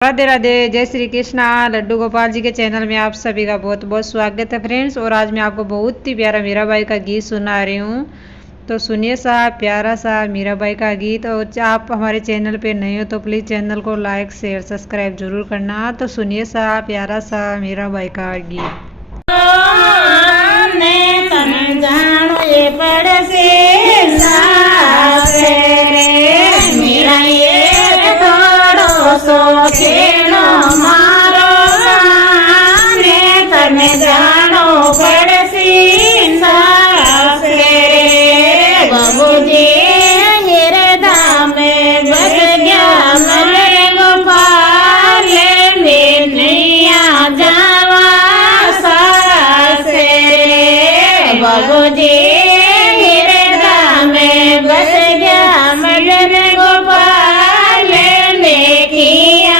राधे राधे, जय श्री कृष्णा। लड्डू गोपाल जी के चैनल में आप सभी का बहुत बहुत स्वागत है फ्रेंड्स। और आज मैं आपको बहुत ही प्यारा मीराबाई का गीत सुना रही हूँ, तो सुनिए सा प्यारा सा मीराबाई का गीत। और आप हमारे चैनल पे नए हो तो प्लीज़ चैनल को लाइक शेयर सब्सक्राइब जरूर करना। तो सुनिए सा प्यारा सा मीराबाई का गीत। खेलो मारो ने तने जानो पड़सी सासे बाबूजी हेरे धामे बस गया मरे गोपाल में नैया जावा सासे बाबूजी हेरे धामे बस गया मरे गोपाल में किया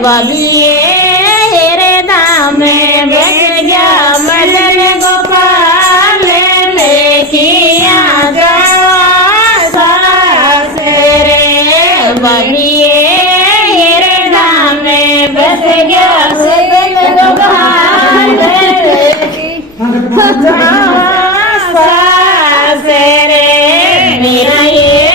बलिए हेरे दामे बच गया मदन गोपाल में किया सासे रे बलिए हेरे दामे बच गया मदन गोपाल में सासे रे मेरा ये